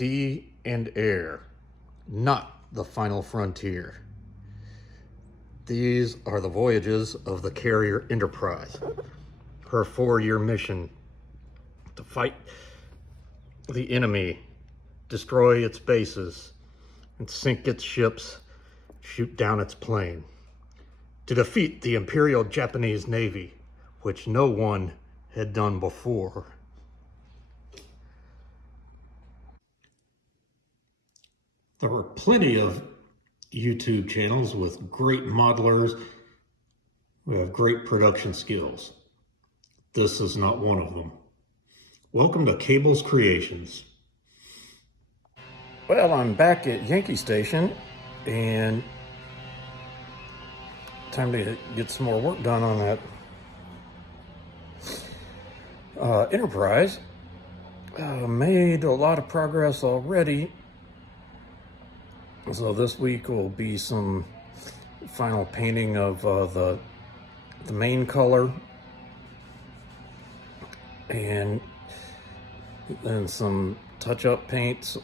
sea and air, not the final frontier. These are the voyages of the carrier Enterprise. Her 4-year mission to fight the enemy, destroy its bases, and sink its ships, shoot down its plane. To defeat the Imperial Japanese Navy, which no one had done before. There are plenty of YouTube channels with great modelers who have great production skills. This is not one of them. Welcome to Cable's Creations. Well, I'm back at Yankee Station and time to get some more work done on that Enterprise. Made a lot of progress already. So this week will be some final painting of the main color, and then some touch-up paints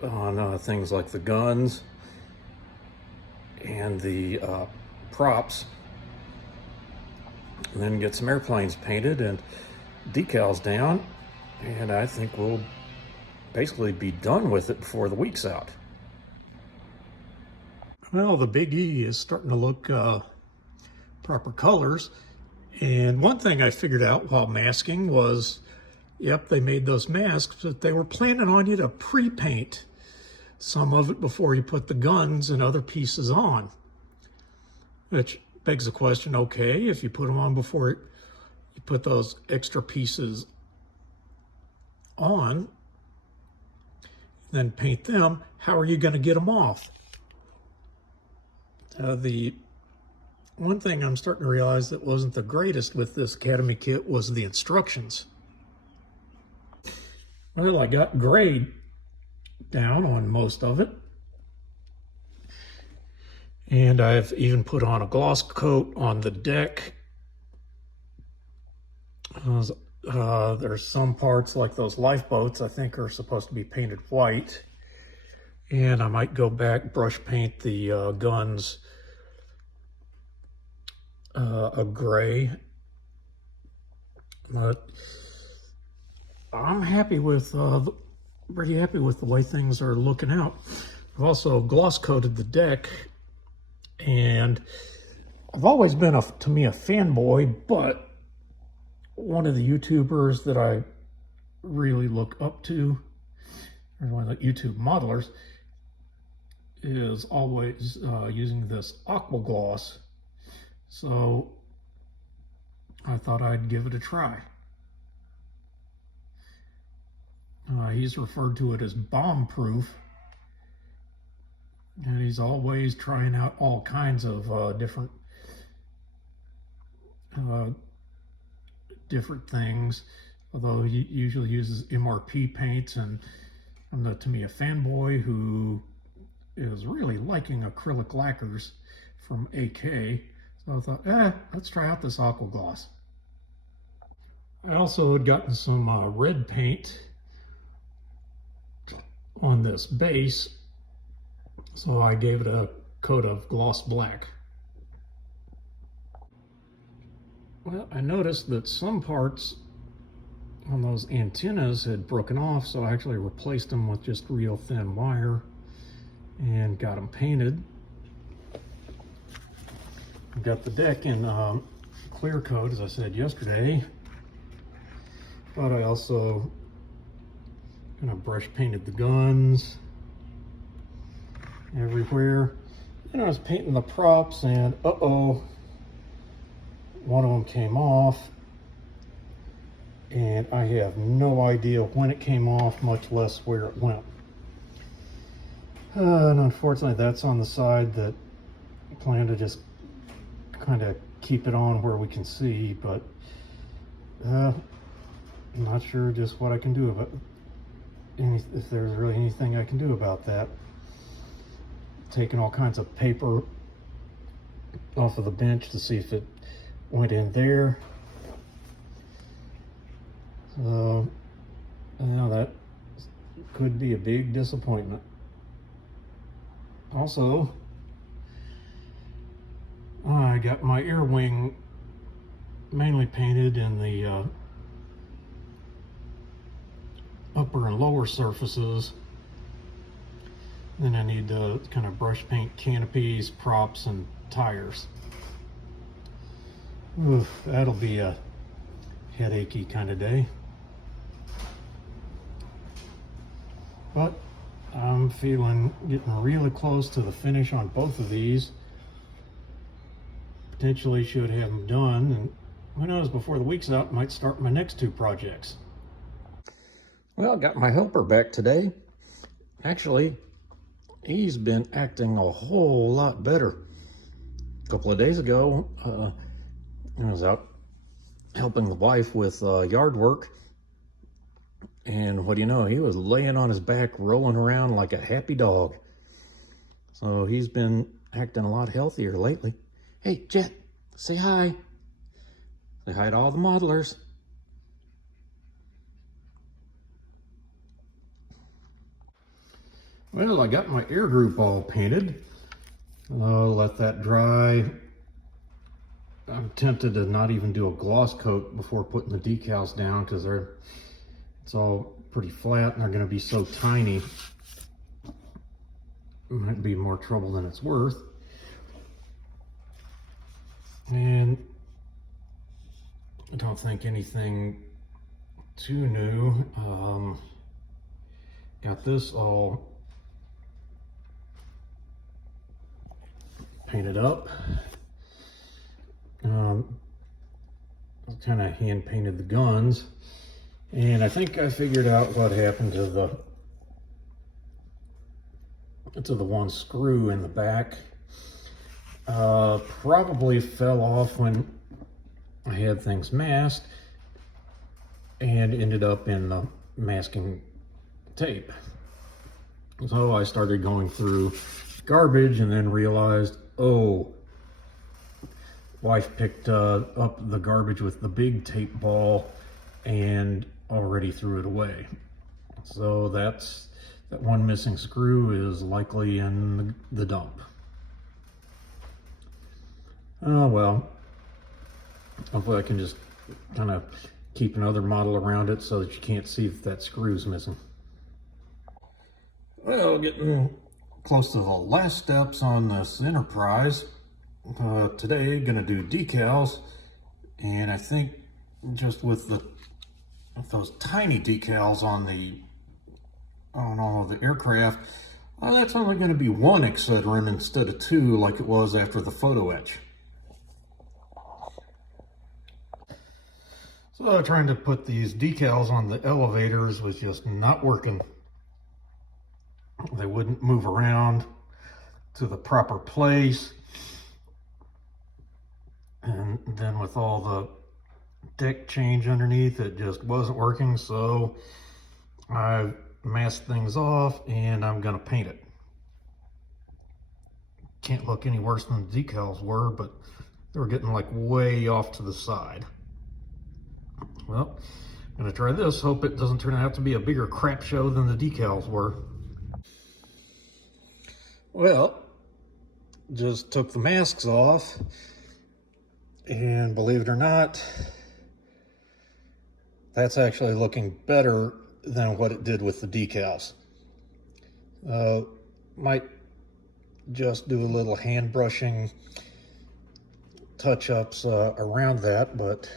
on things like the guns and the props, and then get some airplanes painted and decals down, and I think we'll basically be done with it before the week's out. Well, the Big E is starting to look proper colors. And one thing I figured out while masking was, yep, they made those masks, but they were planning on you to pre-paint some of it before you put the guns and other pieces on. Which begs the question, okay, if you put them on before you put those extra pieces on, then paint them, how are you going to get them off? The one thing I'm starting to realize that wasn't the greatest with this Academy kit was the instructions. Well, I got grade down on most of it. And I've even put on a gloss coat on the deck. There's some parts like those lifeboats I think are supposed to be painted white. And I might go back, brush paint the guns a gray. But I'm happy with, pretty happy with the way things are looking out. I've also gloss coated the deck, and I've always been, to me, a fanboy, but one of the YouTubers that I really look up to, or one of the YouTube modelers, is always using this aqua gloss. So I thought I'd give it a try. He's referred to it as bomb-proof, and he's always trying out all kinds of different things, although he usually uses MRP paints, and I'm to me a fanboy who is really liking acrylic lacquers from AK. So I thought, let's try out this aqua gloss. I also had gotten some red paint on this base, so I gave it a coat of gloss black. Well, I noticed that some parts on those antennas had broken off, so I actually replaced them with just real thin wire and got them painted. I've got the deck in clear coat, as I said yesterday, but I also kind of brush painted the guns everywhere. Then I was painting the props, and one of them came off, and I have no idea when it came off, much less where it went. And unfortunately, that's on the side that I plan to just kind of keep it on where we can see, but I'm not sure just what I can do about if there's really anything I can do about that. Taking all kinds of paper off of the bench to see if it went in there. So now that could be a big disappointment. Also, I got my air wing mainly painted in the upper and lower surfaces. Then I need to kind of brush paint canopies, props, and tires. Oof, that'll be a headachy kind of day. But I'm feeling getting really close to the finish on both of these. Potentially should have them done, and who knows, before the week's out, might start my next two projects. Well, I got my helper back today. Actually, he's been acting a whole lot better. A couple of days ago, I was out helping the wife with yard work, and what do you know, he was laying on his back, rolling around like a happy dog. So he's been acting a lot healthier lately. Hey, Jet, say hi. Say hi to all the modelers. Well, I got my air group all painted. I'll let that dry. I'm tempted to not even do a gloss coat before putting the decals down because it's all pretty flat and they're going to be so tiny. It might be more trouble than it's worth. And I don't think anything too new. Got this all painted up. Kind of hand painted the guns, and I think I figured out what happened to the one screw in the back. Probably fell off when I had things masked and ended up in the masking tape. So I started going through garbage and then realized, oh, wife picked up the garbage with the big tape ball and already threw it away. So that one missing screw is likely in the dump. Oh well, hopefully I can just kind of keep another model around it so that you can't see if that screw's missing. Well, getting close to the last steps on this Enterprise. Today gonna do decals, and I think just with those tiny decals on all of the aircraft, that's only going to be one Excedrin instead of two like it was after the photo etch. So trying to put these decals on the elevators was just not working. They wouldn't move around to the proper place. And then with all the deck change underneath, it just wasn't working. So I masked things off and I'm gonna paint it. Can't look any worse than the decals were, but they were getting like way off to the side. Well, I'm gonna try this, hope it doesn't turn out to be a bigger crap show than the decals were. Well, just took the masks off, and believe it or not, that's actually looking better than what it did with the decals. Might just do a little hand brushing touch-ups around that, but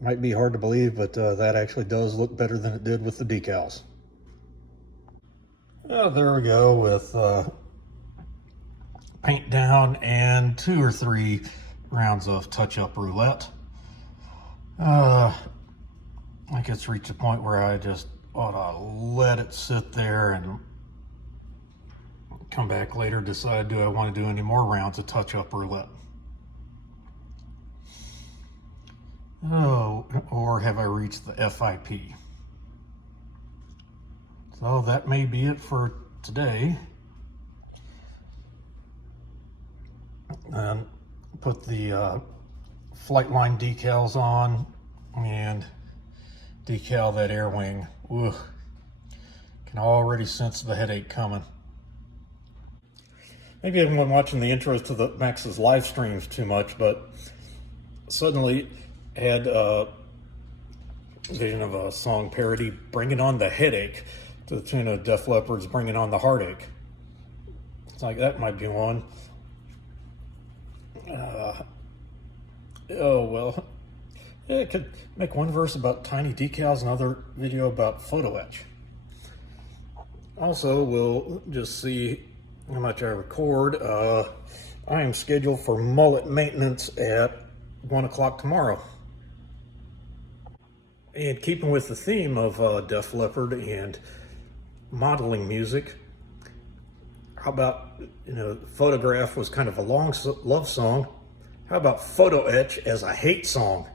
might be hard to believe, but that actually does look better than it did with the decals. Well, there we go with paint down and 2 or 3 rounds of touch-up roulette. I think it's reached a point where I just ought to let it sit there and come back later, decide, do I want to do any more rounds of touch-up roulette? Oh, or have I reached the FIP? So that may be it for today. And put the flight line decals on and decal that air wing. Ugh. Can already sense the headache coming. Maybe I haven't been watching the intros to the Max's live streams too much, but suddenly had a vision of a song parody, Bringing On the Headache, to the tune of Def Leppard's Bringing On the Heartache. It's like that might be one. Oh, well. Yeah, I could make one verse about tiny decals, another video about photo etch. Also, we'll just see how much I record. I am scheduled for mullet maintenance at 1 o'clock tomorrow. And keeping with the theme of Def Leppard and modeling music, how about, Photograph was kind of a long love song. How about Photo Etch as a hate song?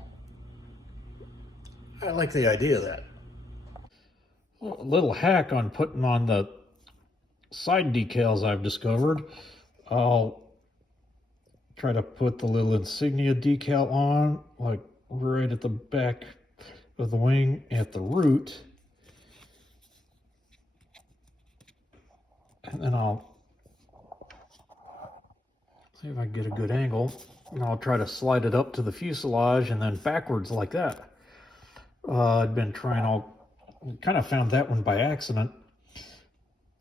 I like the idea of that. A little hack on putting on the side decals I've discovered. I'll try to put the little insignia decal on, like right at the back of the wing at the root. And then I'll see if I can get a good angle. And I'll try to slide it up to the fuselage and then backwards like that. I'd been trying kind of found that one by accident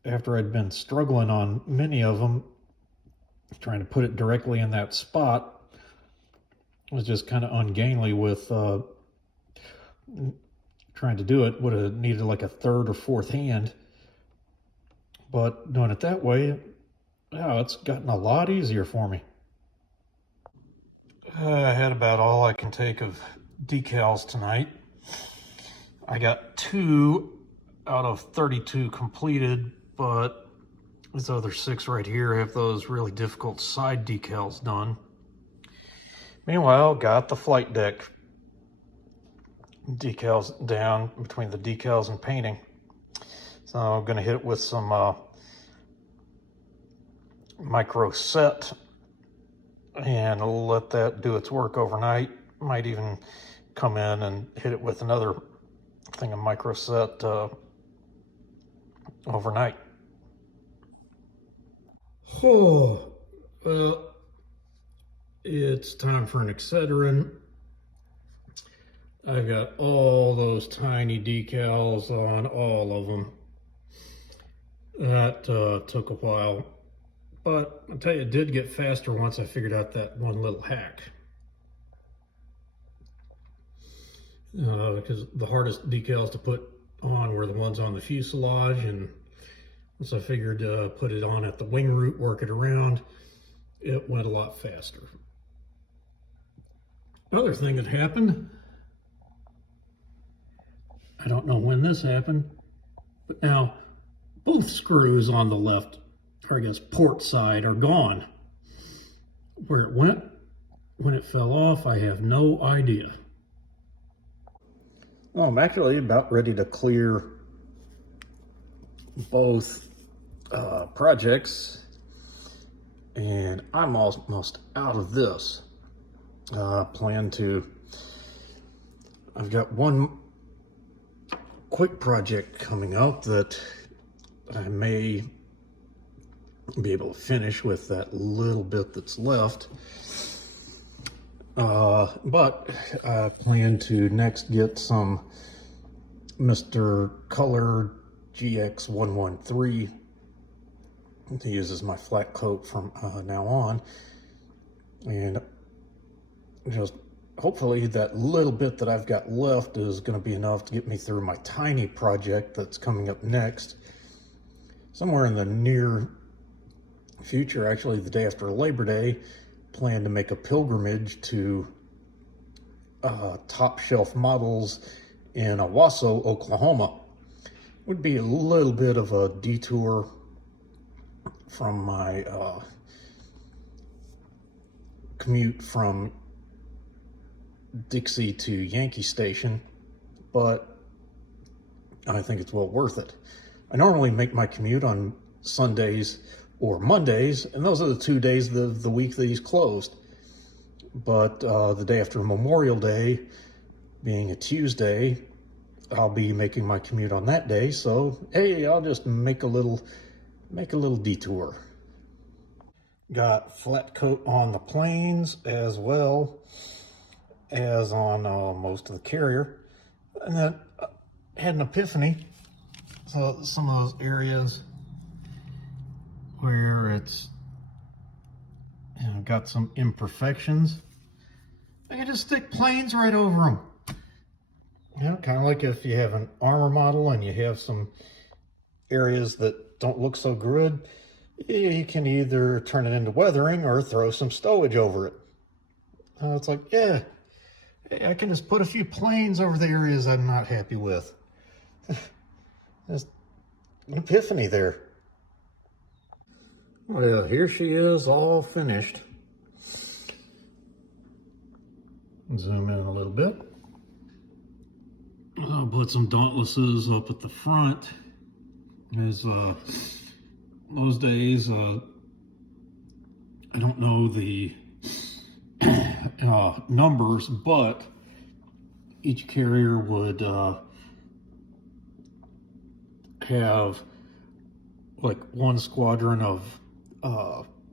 after I'd been struggling on many of them, trying to put it directly in that spot. It was just kind of ungainly with trying to do it. Would have needed like a third or fourth hand, but doing it that way, yeah, it's gotten a lot easier for me. I had about all I can take of decals tonight. I got 2 out of 32 completed, but these other 6 right here have those really difficult side decals done. Meanwhile, got the flight deck decals down between the decals and painting. So I'm going to hit it with some micro set and let that do its work overnight. Might even come in and hit it with another thing of micro set overnight. Oh, well, it's time for an Excedrin. I've got all those tiny decals on all of them. That took a while, but I'll tell you, it did get faster once I figured out that one little hack. Because the hardest decals to put on were the ones on the fuselage, and once I figured put it on at the wing root, work it around, it went a lot faster. Other thing that happened, I don't know when this happened, but now both screws on the left, or I guess port side, are gone. Where it went, when it fell off, I have no idea. Well, I'm actually about ready to clear both projects, and I'm almost out of this. I've got one quick project coming up that I may be able to finish with that little bit that's left. But I plan to next get some Mr. Color GX113 to use as my flat coat from now on, and just hopefully that little bit that I've got left is going to be enough to get me through my tiny project that's coming up next. Somewhere in the near future, actually the day after Labor Day, plan to make a pilgrimage to Top Shelf Models in Owasso, Oklahoma. Would be a little bit of a detour from my commute from Dixie to Yankee Station, but I think it's well worth it. I normally make my commute on Sundays or Mondays, and those are the 2 days of the week that he's closed. But the day after Memorial Day, being a Tuesday, I'll be making my commute on that day. So, hey, I'll just make a little detour. Got flat coat on the planes as well as on most of the carrier. And then had an epiphany. So some of those areas where it's got some imperfections, I can just stick planes right over them. Kind of like if you have an armor model and you have some areas that don't look so good, you can either turn it into weathering or throw some stowage over it. It's like, yeah, I can just put a few planes over the areas I'm not happy with. Just an epiphany there. Well, here she is, all finished. Zoom in a little bit. I'll put some dauntlesses up at the front. As those days, I don't know the numbers, but each carrier would have like one squadron of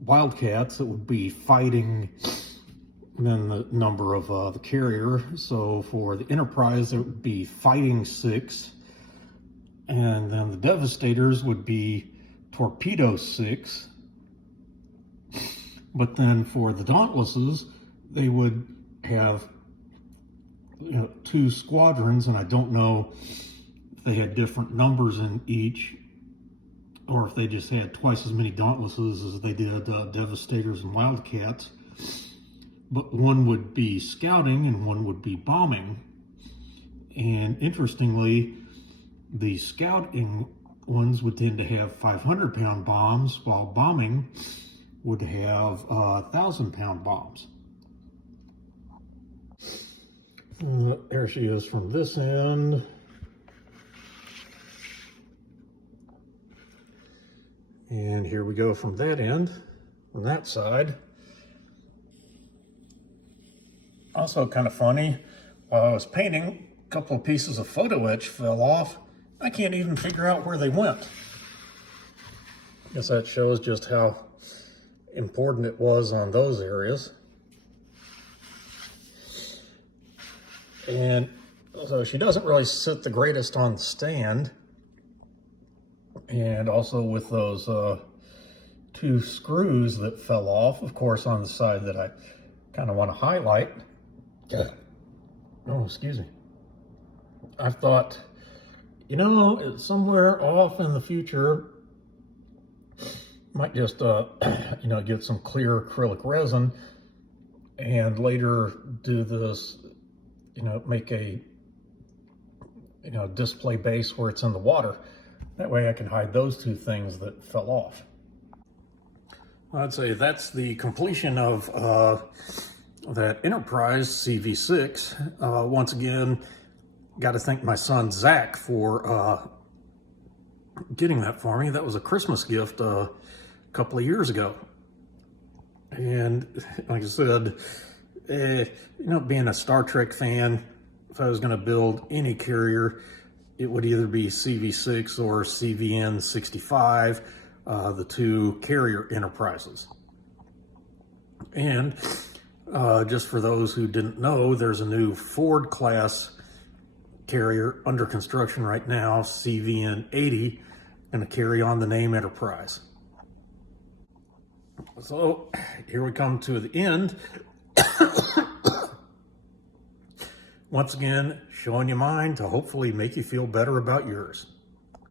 Wildcats that would be fighting, and then the number of the carrier. So for the Enterprise, it would be fighting 6, and then the Devastators would be torpedo 6. But then for the Dauntlesses, they would have 2 squadrons, and I don't know if they had different numbers in each, or if they just had twice as many Dauntlesses as they did Devastators and Wildcats. But one would be scouting and one would be bombing. And interestingly, the scouting ones would tend to have 500-pound bombs, while bombing would have 1,000-pound bombs. There she is from this end. And here we go from that end, on that side. Also kind of funny, while I was painting, a couple of pieces of photo etch fell off. I can't even figure out where they went. Guess that shows just how important it was on those areas. And so she doesn't really sit the greatest on the stand. And also with those 2 screws that fell off, of course, on the side that I kind of want to highlight. Oh, excuse me. I thought, somewhere off in the future, might just, get some clear acrylic resin and later do this, make a, display base where it's in the water. That way I can hide those 2 things that fell off. I'd say that's the completion of that Enterprise CV-6. Once again, got to thank my son Zach for getting that for me. That was a Christmas gift a couple of years ago. And like I said, being a Star Trek fan, if I was going to build any carrier, it would either be CV-6 or CVN-65, the 2 carrier Enterprises. And just for those who didn't know, there's a new Ford class carrier under construction right now, CVN-80, going to carry on the name Enterprise. So here we come to the end. Once again, showing you mine to hopefully make you feel better about yours.